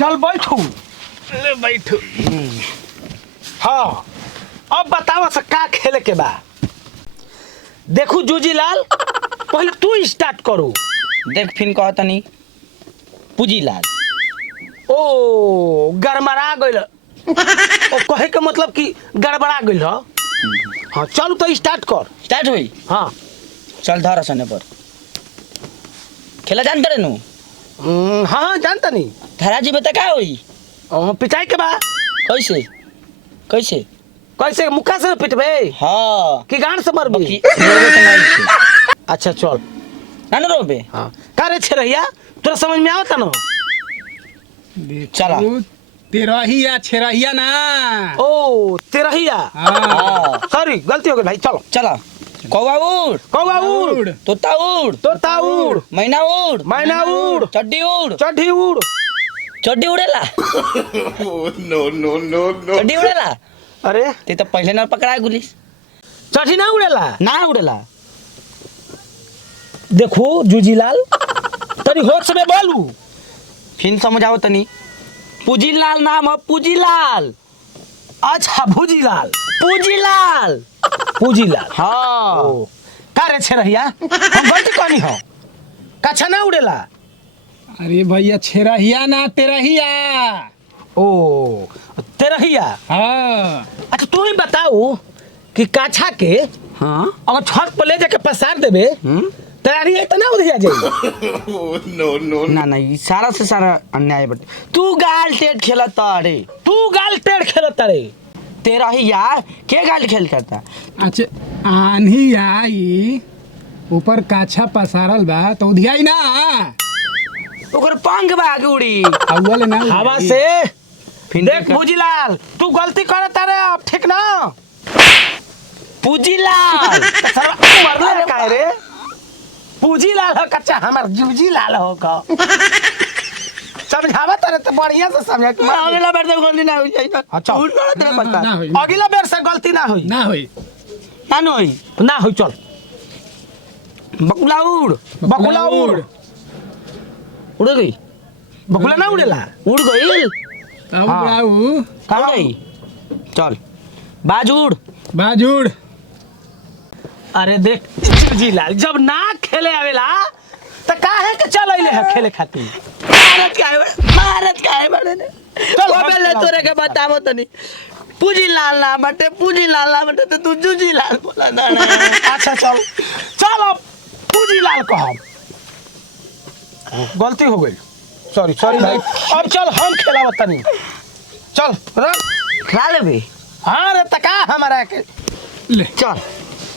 चल बैठू ले बैठू। हाँ अब बताओ से का खेले के बा। देखू जूजी लाल पहले तू स्टार्ट करू। देख फिर कह तनी पूजी लाल। ओ गड़बड़ा गइल। ओ कहे के मतलब कि गड़बड़ा गइल ह। हाँ चल तो स्टार्ट कर। स्टार्ट हुई। हाँ चल धर सने पर खेला जानते रे नु। हाँ जानता नहीं। धरा जी बता का हुई। पिटाई के बा। कैसे कैसे कैसे मुक्का से पिटबे। हाँ कि गांड से मरबी। अच्छा चल ना ना रोबे। हाँ का रे छेरहिया तोरा समझ में आवता ना। चला तेरहिया छेरहिया ना। ओ तेरहिया। हाँ सॉरी गलती हो गई भाई। चलो चला कौवा उड़ कौवा उड़ तोता उड़ तोता उड़ मैना उड़ मैना उड़ चड्डी उड़ चड्ढी उड़। चड्डी उड़ेला। नो नो नो नो। चड्डी उड़ेला। अरे ते तो पहले ना पकड़ा गुलिस। चड्ढी ना उड़ेला। ना उड़ेला। देखो जूजीलाल तनी होश में बोलू। फिर समझाओ तनी। पूजी लाल नाम है पूजी लाल। अच्छा भूजीलाल पूजीलाल। पूजीलाल। हाँ ओ का रे छेरहिया हम गलती कहनी हो। कच्छा ना उड़ेला। अरे भैया छेरहिया ना तेरहिया। ओ तेरहिया। हाँ अच्छा तू ही बताऊ कि काछा के हाँ अगर छत पर ले जाके पसार देबे तैयारी है तो ना उधिया जाई। नो नो। ना ना ये सारा से सारा अन्याय बट तू गाल टेट खेलता रे। तू गाल टेढ़ खेलता रे। तेरा ही यार के गाल खेल करता। अच्छा आन्ही आई ऊपर काछा पसारल बा तो उधियाई ना। ओकर पंख भाग उड़ी। अव्वल ना हवा उधियाई। से फिर देख भूजीलाल तू गलती करता रे अब ठीक ना। पूजीलाल। मरला का रे। पूजीलाल हो कच्चा हमार जूजीलाल हो का। समझावा तारे तो बढ़िया से समझा के मार। अगला बार तो गलती ना हो जाई। अच्छा। उड़ पड़ा तेरा पत्ता ना होई अगला बेर से गलती ना हुई। ना होई। ना नो होई। ना हुई चल बकुला उड़। बकुला उड़। उड़ गई। बकुला ना उड़ेला। उड़ गई। अब हाँ। बुलाऊ कहाँ गई। चल बाज उड़। बाजुड़। अरे देख जूजीलाल जब ना खेले आवेला तो काहे के चल अइले है खेले खातिर। महाराज का है बड़े ने। चल वो पहले तोरे के बतावो तनी। पूजी लाल ना बटे पूजी लाल ना बटे तो तू जूजी लाल बोला ना। अच्छा चल चल अब पूजीलाल कहब। गलती हो गई। सॉरी सॉरी भाई। अब चल हम खेलावत तनी। चल रख। खा ले बे। हाँ रे तका हमारा के ले चल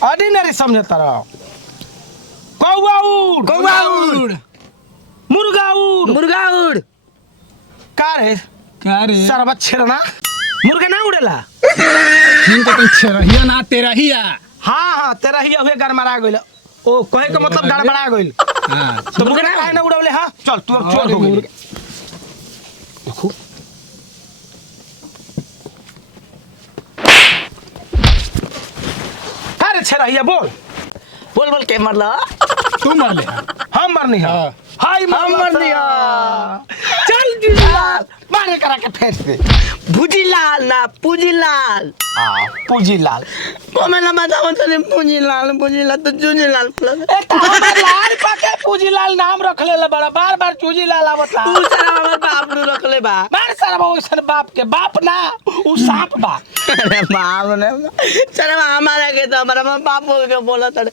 ऑर्डिनरी समझे तरह। कौवा उड़ कौवा उड़। मुर्गा उड़। मुर्गा उड़। का रे क्या रे सरबत छेड़ना मुर्गा ना उड़ेला। हिंद तो छेरहिया ना तेरहिया। हाँ हाँ तेरा ही अबे गड़बड़ा गइल। ओ कहे के मतलब गड़बड़ा गइल। हाँ तो मुर्गा ना काहे ना उड़ावले। हाँ चल तू अब चोर हो गइल। देखो का रे छेड़हिया बोल। बोल बोल के मरला। तू मर ले। हम मरनी है। हाँ। हाय हम मरनी है। चल जूजीलाल मारे करा के फेंक दे। भूजी लाल ना पूजी लाल। पूजीलाल को मैं ना बताऊं तने पूजी लाल तो जूजी लाल बोला। ए त हमर लाल पाके पूजीलाल नाम रख ले बड़ा बार बार जूजीलाल आवता। तू सारा हमर बाप नु रख ले बा। मार सारा ओसन बाप के बाप ना उ सांप बा। अरे बाप ने चल हमारा के तो हमारा बाप बोल के बोला तड़े।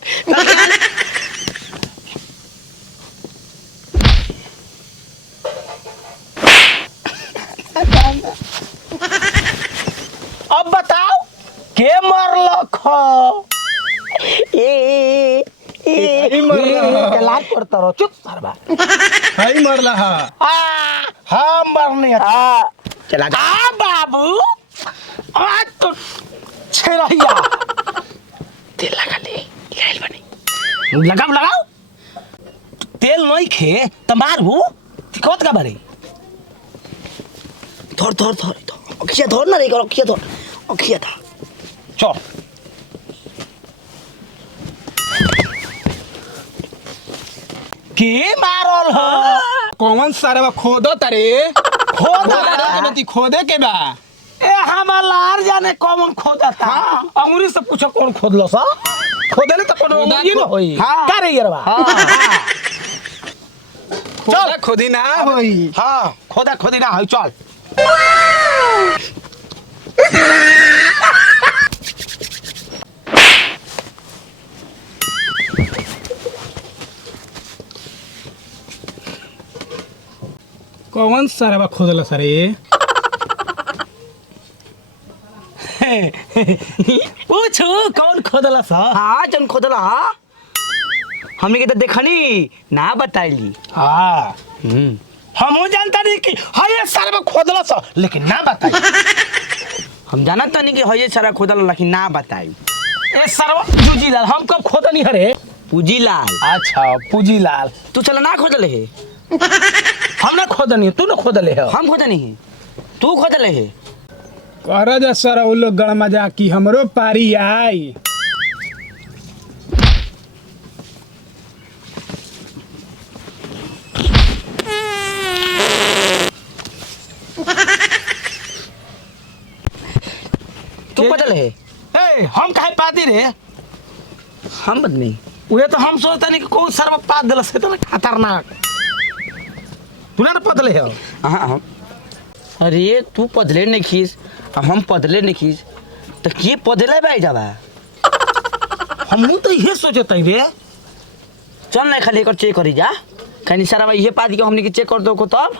अब बताओ के मरलक ह। के लाज पड़ता रहो चुप सरबा। हाई मरला हा। हम मरनी है। चला आ बाबू आज तो छेरहिया तेल लगा ले लाइल बनी। लगाओ लगाओ। तेल नहीं खे त मारू दिक्कत का बारे। धर धर धर अखिया धर ना रे अखिया धर अखिया था। चल के मारल ह। कौन सारा खोदो तारे खोद खोदे के बा ए हमार लार जाने कौन खोदता अंगुरी से पूछो कौन खोदलो सा खोदले तो कोनो अंगुरी न होई का रे यारवा चल खोदी ना होई हां खोदा खोदी ना होई चल कौन सरवा खोदला सर ये पूछो कौन खोदला सा हाँ जन खोदला हमने के तो देखनी ना बताइली हां हम जानता नहीं कि हाय सारे में खोदला सा लेकिन ना बताई हम जाना तो नहीं कि हये सारा खोदला लेकिन ना बताई ए सरवा जूजीलाल हम कब खोदनी हरे पूजीलाल अच्छा पूजीलाल तू चला ना खोदले है हम ना खोदनी तू ना खोदले है हम खोदनी है तू खोदले है कर जा सर वो लोग गड़ मजा की हमरो पारी आई तू खोदले है ए हम काहे पाती रे हम बदमी उहे तो हम सोचता नहीं कि कौन सरवा पात दिला से तो खतरनाक तू ना पदले है हाँ अरे तू पदले नहीं खींच और हम पदले नहीं खींच तो के पदले भाई जावा हम तो ये सोचता ही रे चल ना खाली एक चेक करी जा कहीं सारा भाई ये पादी के हमने के चेक कर दो को तब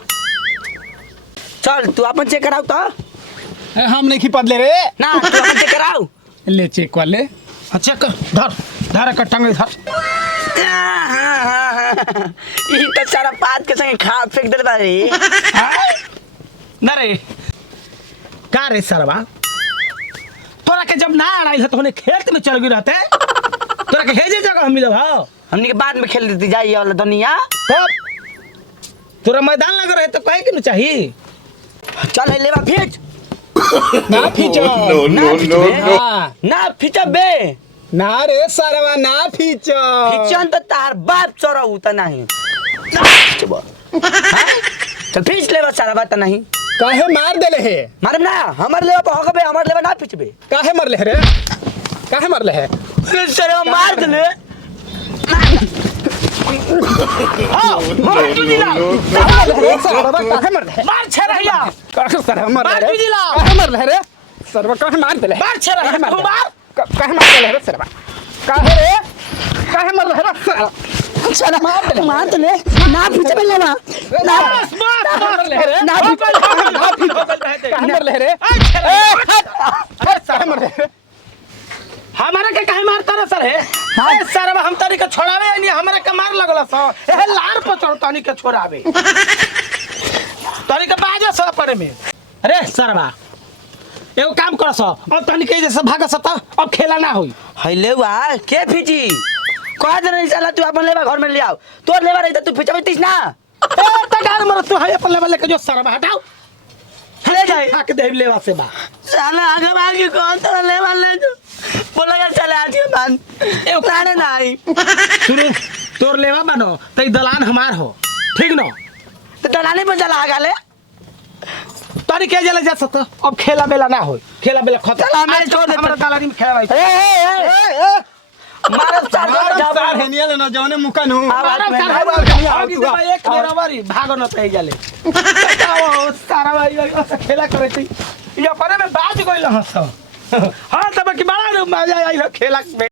चल तू अपन चेक कराओ तो हम नहीं पदले रे ना तू अपन चेक कराओ ले चेक कर ले अच्छा कर धर धर का टंगे धर ये तो सारा पाद के संगे खा फेंक दे बारे ना रे का रे सरवा तोरा के जब ना आड़ाई तो होने खेत में चल गई रहते तोरा के हेजे जगह हम मिलब हां हमने के बाद में खेल देती जाइए वाला दुनिया तब तोरा मैदान लग रहे तो कहे कि न चाहिए चल लेवा खींच ना खींचो No, no, no, no. हाँ, ना खींचा बे ना रे सरवा ना खींचो खींचन तो तार बाप चोरा उता नहीं ना खींचबो हाँ? चल खींच लेवा सारा बात नहीं काहे मार देले है मारम ना हमारे लेवा पे होगा बे हमारे लेवा ना खींचबे काहे मरले है रे काहे मरले है सारा मार दले मार जूजीलाल रे सरवा काहे मरले है मार छरैया काहे सरवा मरले मार रे जूजीलाल काहे मरले रे सरवा काहे मार देले मार छरैया काहे तू मार काहे मार देले रे सरवा काहे रे काहे मरले है सरवा चला मार देले ना खींचबे लेवा ना बस बस मरले है रे ना काहे मरले है रे काहे मरले है रे हमारा के काहे मारता रे सर है हां सर हम तारी के छोड़ावे नहीं हमरा के मार लगला स ए लार पर चढ़तानी के छोड़ावे तारी के बाजे सब पड़े में अरे सरवा एगो काम कर स अब तनी के जैसे भाग सता अब खेला ना होई है लेवा के फिजी कह दे नहीं साला तू अपन लेवा घर में ले आओ तोर लेवा रही तू फिचबे तीस ना ए तगार मर तू है अपन लेवल के जो सरवा हटाओ ले जाए हाक दे लेवा से बा साला आगे बाकी कौन सा लेवा ले जो बोला यार चले आज के बाद ए प्राणे नहीं सुनो तोर लेवा बनो तई दलान हमार हो ठीक न तो डलाने पर चला आगा ले तारी के जले जा सत अब खेला बेला ना होई खेला बेला खत्म चल, हमें आज छोड़ दे। हमरा दलानी में खेला भाई ए मारो चार मारब जा सार हेनिया ले न जौने मुकानु एक मेरा बारी भागो न तई जाले बताओ सारा भाई खेला करे थी ये परे में बाज गइल हस हां तब की बड़ा मजा आई खेला में